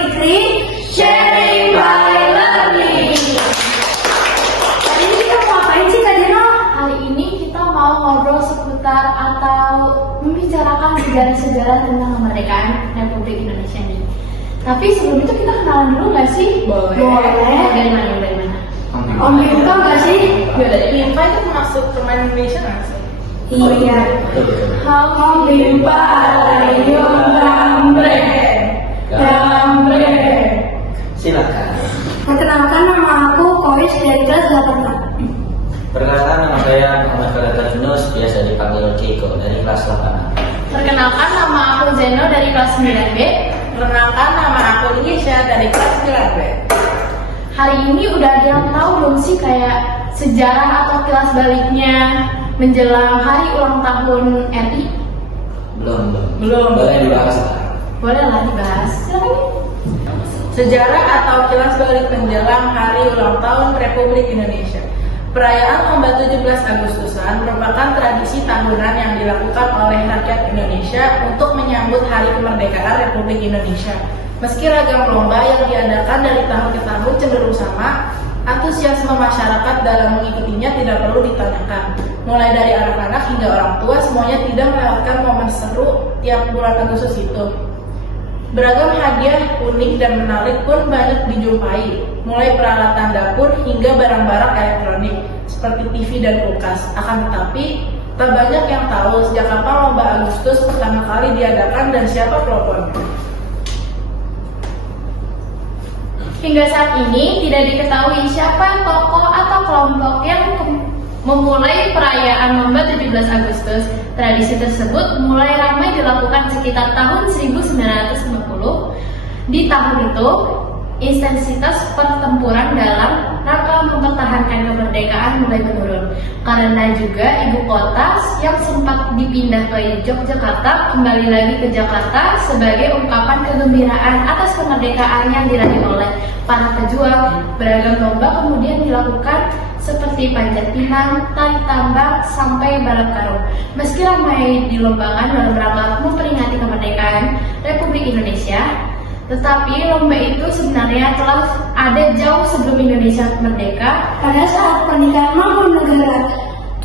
Fikri, sharing by learning. Hari ini kita mau ngapain sih Kak Dino? Hari ini kita mau ngobrol seputar atau membicarakan sejarah-sejarah tentang kemerdekaan Republik Indonesia ini. Tapi sebelum itu kita kenalan dulu nggak sih? Boleh. Dari mana? Dari mana? Om Bimpa nggak sih? Dari Limpa itu masuk pemain Indonesia nggak sih? Iya. Om Bimpa ayo gambre. Silakan. Perkenalkan, nama aku Kois dari kelas 8. Perkenalkan, nama saya Muhammad Faradar Yunus, biasa dipanggil Kiko, dari kelas 8. Perkenalkan, nama aku Zeno dari kelas 9B. Perkenalkan, nama aku Lisha dari kelas 9B. Hari ini udah ada yang tahu belum sih kayak sejarah atau kilas baliknya menjelang hari ulang tahun RI? Belum. Boleh dibahas sekarang. Boleh lah dibahas. Silakan. Sejarah atau kilas balik menjelang hari ulang tahun Republik Indonesia. Perayaan lomba 17 Agustusan merupakan tradisi tahunan yang dilakukan oleh rakyat Indonesia untuk menyambut Hari Kemerdekaan Republik Indonesia. Meski ragam lomba yang diadakan dari tahun ke tahun cenderung sama, antusiasme masyarakat dalam mengikutinya tidak perlu ditanyakan. Mulai dari anak-anak hingga orang tua, semuanya tidak melewatkan momen seru tiap bulan Agustus itu. Beragam hadiah unik dan menarik pun banyak dijumpai, mulai peralatan dapur hingga barang-barang elektronik seperti TV dan kulkas. Akan tetapi, tak banyak yang tahu sejak kapan lomba Agustus pertama kali diadakan dan siapa pelopornya. Hingga saat ini tidak diketahui siapa tokoh atau kelompok yang memulai perayaan lomba 17 Agustus. Tradisi tersebut mulai ramai dilakukan sekitar tahun 1950. Di tahun itu, intensitas pertempuran dalam rangka mempertahankan kemerdekaan mulai menurun. Karena juga ibu kota yang sempat dipindah ke Yogyakarta kembali lagi ke Jakarta sebagai ungkapan kegembiraan atas kemerdekaan yang diraih oleh para pejuang. Beragam lomba kemudian dilakukan seperti panjat pinang, tali tambang, sampai balap karung. Meski ramai dilombakan dalam rangka memperingati kemerdekaan Republik Indonesia, tetapi lomba itu sebenarnya telah ada jauh sebelum Indonesia merdeka. Pada saat pernikahan maupun negara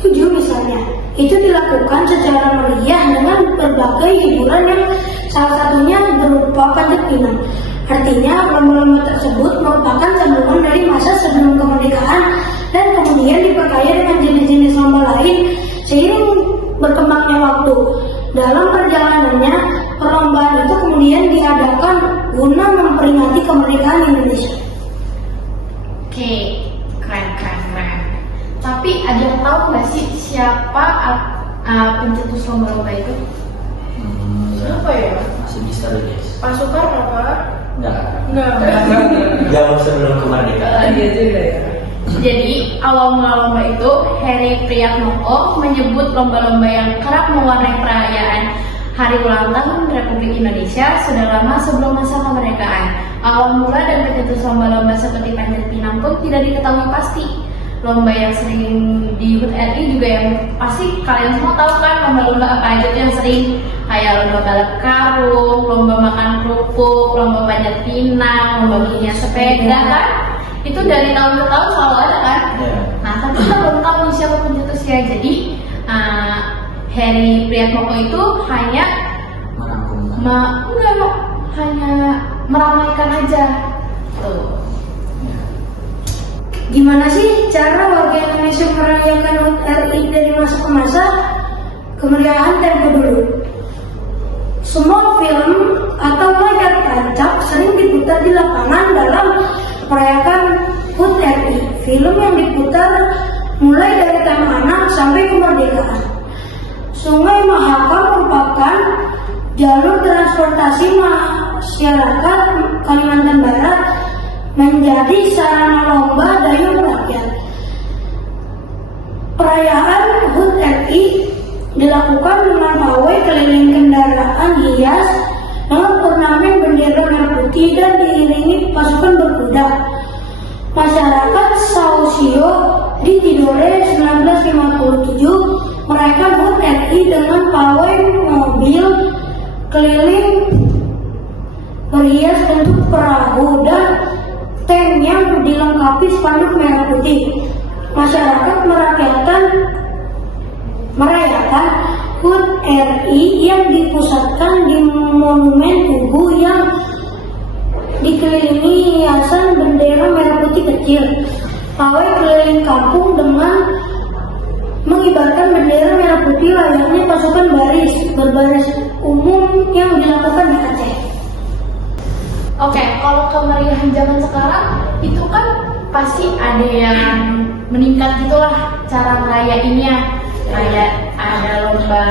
7 misalnya, itu dilakukan secara meriah dengan berbagai hiburan yang salah satunya berupa panjat pinang. Artinya, lomba-lomba tersebut merupakan sambungan dari masa sebelum kemerdekaan dan kemudian diperkaya dengan jenis-jenis lomba lain seiring berkembangnya waktu. Dalam perjalanannya, perlombaan itu kemudian diadakan guna memperingati kemerdekaan Indonesia. Oke, keren. Tapi ada yang tahu nggak sih siapa pencetus lomba-lomba itu? Siapa ya? Masih misteri guys. Pak Soekarno apa? Enggak. Jauh sebelum kemerdekaan. Iya juga ya. Jadi awal mula lomba itu Heri Priyatmoko menyebut lomba-lomba yang kerap mewarnai perayaan Hari Ulang Tahun Republik Indonesia sudah lama sebelum masa kemerdekaan. Awal mula dan pencetus lomba-lomba seperti panjat pinang pun tidak diketahui pasti. Lomba yang sering di HUT RI juga yang pasti kalian semua tahu kan lomba-lomba apa aja tuh yang sering, kayak lomba balap karung, lomba makan kerupuk, lomba panjat pinang, lomba bikin sepeda kan? Itu dari tahun ke tahun selalu ada kan? Ya. Nah, tapi kita belum tahu siapa pencetusnya. Jadi Heri Priyatmoko itu hanya hanya meramaikan aja. Tuh. Gimana sih cara warga Indonesia merayakan HUT RI dari masa ke masa? Kemerdekaan tempo dulu. Semua film atau layar tancap sering diputar di lapangan dalam merayakan HUT RI. Film yang diputar mulai dari tema anak sampai kemerdekaan. Sungai Mahakam merupakan jalur transportasi masyarakat Kalimantan Barat menjadi sarana lomba dayung rakyat. Perayaan HUT RI dilakukan dengan pawai keliling kendaraan hias dengan ornamen bendera merah putih dan diiringi pasukan berkuda. Masyarakat Sausio di Tidore 1957 merayakan HUT RI dengan pawai mobil keliling berhias bentuk perahu dan tank yang dilengkapi spanduk merah putih. Masyarakat merayakan HUT RI yang dipusatkan di Monumen Tugu yang dikelilingi hiasan bendera merah putih kecil. Pawai keliling kampung dengan mengibarkan bendera merah putih layaknya pasukan berbaris umum yang dilakukan di Aceh. Oke, kalau kemeriahan zaman sekarang itu kan pasti ada yang meningkat gitulah cara ngerayainnya. Kayak ada lomba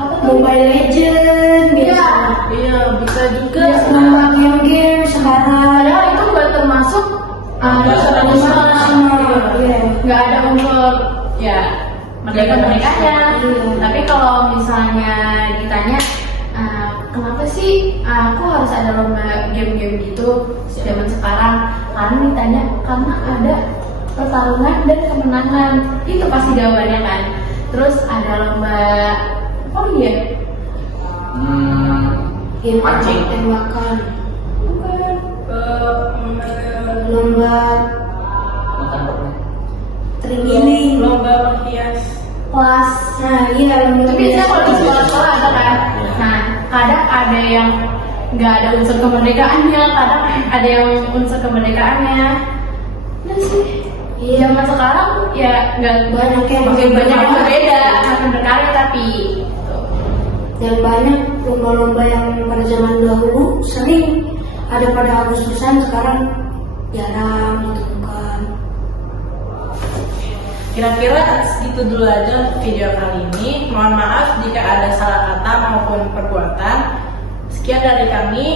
apa tuh? Mobile Legend biasa. Iya, bisa juga. Lomba game sekarang. Padahal itu nggak termasuk Iya. nggak ada unsur ya merdeka-merdekanya. Tapi kalau misalnya ditanya kenapa sih aku harus ada lomba game-game gitu zaman sekarang, karena ditanya karena ada pertarungan dan kemenangan, itu pasti jawabannya kan. Terus ada lomba apa lagi ya? Game Mancing. tembakan. Bukan. Lomba Makan permen. terenggiling. Lomba menghias. Kelas. Nah iya lomba Itu biasanya kalau di sekolah-sekolah ada kan. Iya. Nah, kadang ada yang nggak ada unsur kemerdekaannya, kadang ada yang unsur kemerdekaannya. Dan sih, zaman sekarang ya nggak Banyak yang makin banyak yang berbeda. berbeda, makin berkarya tapi gitu. Dan banyak lomba-lomba yang pada zaman dahulu sering ada pada Agustusan, sekarang jarang ditemukan. Kira-kira itu dulu aja untuk video kali ini. Mohon maaf jika ada salah kata maupun perbuatan. Sekian dari kami.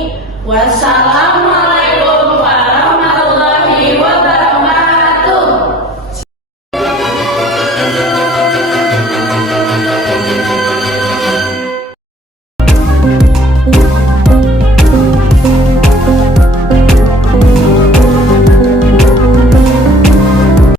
Wassalamualaikum.